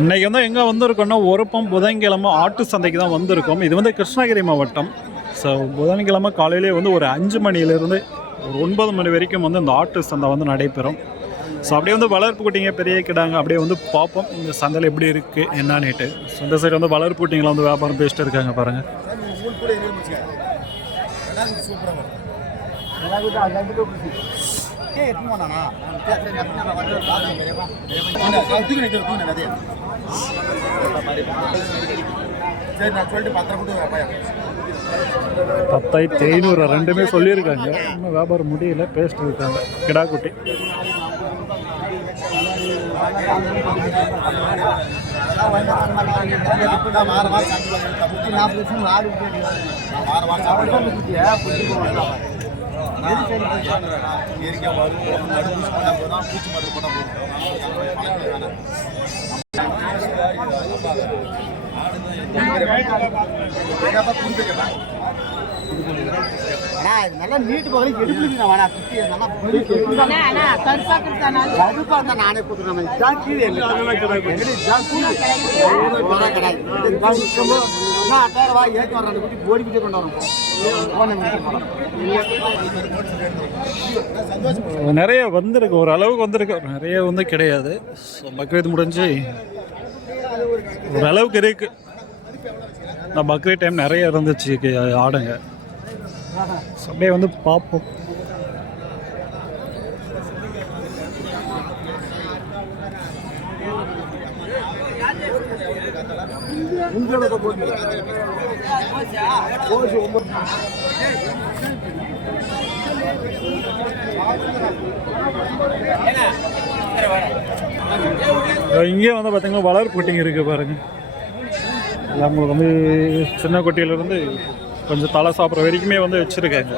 இன்றைக்கி வந்து எங்கே வந்திருக்கோன்னா ஒருப்பம் புதன்கிழமை ஆட்டு சந்தைக்கு தான் வந்திருக்கோம். இது வந்து கிருஷ்ணகிரி மாவட்டம். ஸோ புதன்கிழமை காலையிலே வந்து ஒரு 5 மணிலேருந்து ஒரு 9 மணி வரைக்கும் வந்து இந்த ஆட்டு சந்தை வந்து நடைபெறும். ஸோ அப்படியே வந்து வளர்ப்பு குட்டிங்க பெரிய கிடாங்க அப்படியே வந்து பார்ப்போம் இந்த சந்தையில் எப்படி இருக்குது என்னான்னுட்டு. ஸோ இந்த சைடு வந்து வளர்ப்பு குட்டிங்களை வந்து வியாபாரம் பேசிட்டு இருக்காங்க பாருங்கள். பத்தாயிரத்தி 500 ரெண்டுமே சொல்லியிருக்காங்க. இன்னும் வியாபாரம் முடியல, பேசிட்டு இருக்காங்க. கிடா குட்டி நல்லா நீட்டு போகல எடுக்கல நானே கொடுத்துருவேன். ஏற்றி வர்றாங்க குட்டி ஓடிக்கிட்டே கொண்டு வரோம். நிறைய வந்திருக்கு, ஒரு அளவுக்கு வந்திருக்கு, நிறைய வந்து கிடையாது. ஸோ பக்ரீத் முடிஞ்சு ஒரு அளவுக்கு இருக்கு. நான் பக்ரீத் டைம் நிறைய இருந்துச்சு ஆடுங்க. ஸோ அப்படியே வந்து பார்ப்போம். இங்கே வந்து பார்த்தீங்கன்னா வளர்ப்பு குட்டிங்க இருக்குது பாருங்க. அவங்களுக்கு வந்து சின்ன குட்டியிலேருந்து கொஞ்சம் தலை சாப்பிட்ற வரைக்குமே வந்து வச்சுருக்காங்க.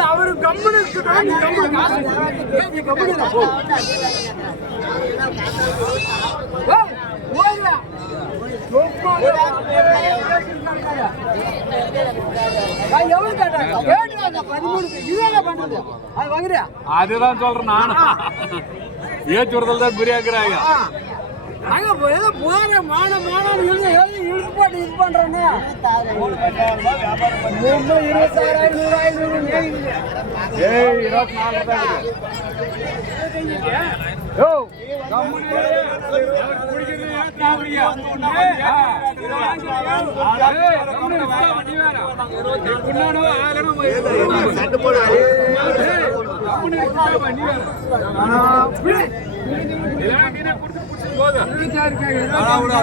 அவரு கம்பெனி அதுதான் சொல்றேன் நானு. ஏற்றி வரதுல தான் குறியாக்குறாங்க. அங்க போற மான இழுப்பாட்டு இது பண்றானே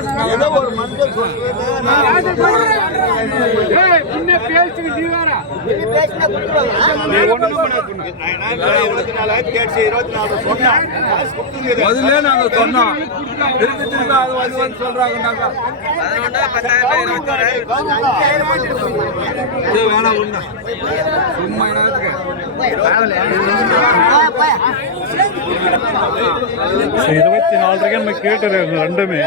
24 ஒரு மஞ்சள் அதுல நாங்க சொன்னோம். திருப்பி திருப்பி அது வந்து சொல்றாங்க. சும்மா என்னத்துக்கு 24 நம்ம கேட்டுருக்கோம் ரெண்டுமே.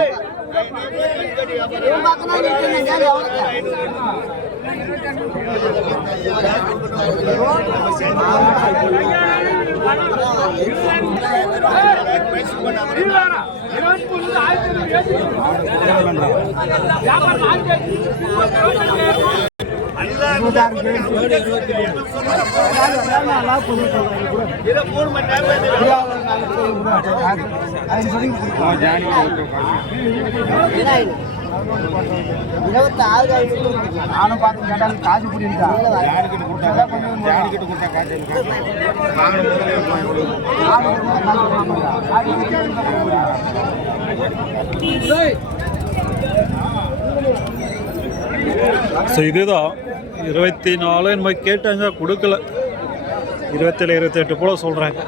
நானும் பார்த்து கேட்டாலும் காசு புரியுதா ஸோ இதுதான் 24 நம்ம கேட்டாங்க கொடுக்கல. 27 28 போல சொல்கிறாங்க.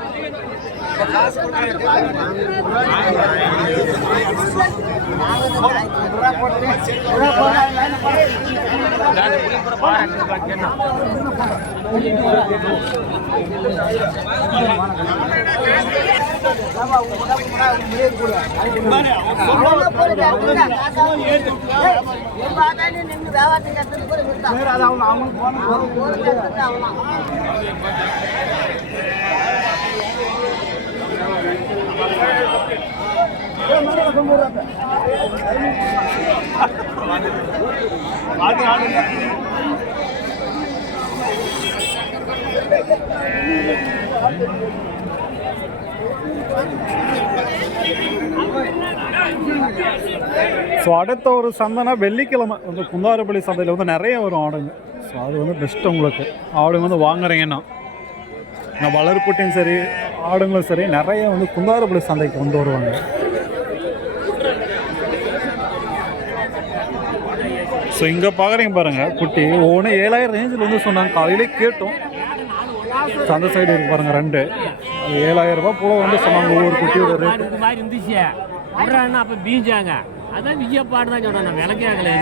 ஸோ அடுத்த ஒரு சந்தைனா வெள்ளிக்கிழமை வந்து குந்தாரப்பள்ளி சந்தையில் வந்து நிறைய வரும் ஆடுங்க. ஸோ அது வந்து பெஸ்ட்டு உங்களுக்கு ஆடுங்க வந்து வாங்குறீங்கன்னா நான் வளர்ப்புட்டையும் சரி ஆடுங்களும் சரி நிறைய வந்து குந்தாரப்பள்ளி சந்தைக்கு கொண்டு வருவாங்க. ஸோ இங்கே பார்க்குறீங்க பாருங்கள் குட்டி ஒவ்வொன்று 7000 ரேஞ்சில் வந்து சொன்னாங்க. காலையிலே கேட்டோம். அந்த சைடு இருக்கு பாருங்கள் 2 அது 7000 ரூபா போல வந்து சொன்னாங்க ஒவ்வொரு குட்டியோட ரேட்டு. மாதிரி இருந்துச்சு அப்போ பீஞ்சாங்க அதான் விஜயப்பாடு தான் சொன்னேன். நான் விளக்கே ஆகலை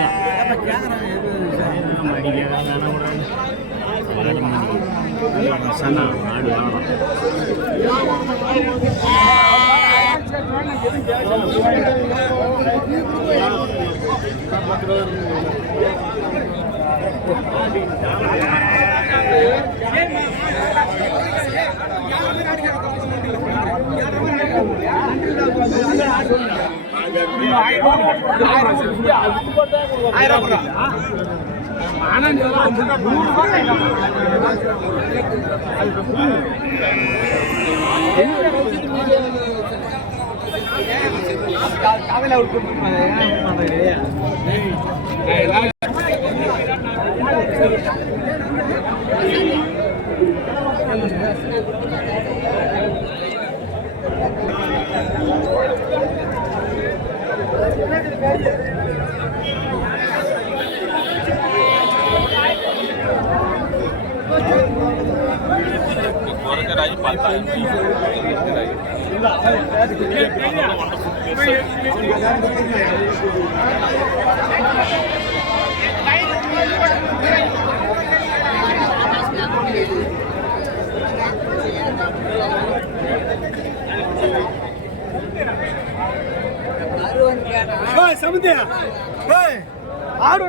சமுத்தியா ஆடு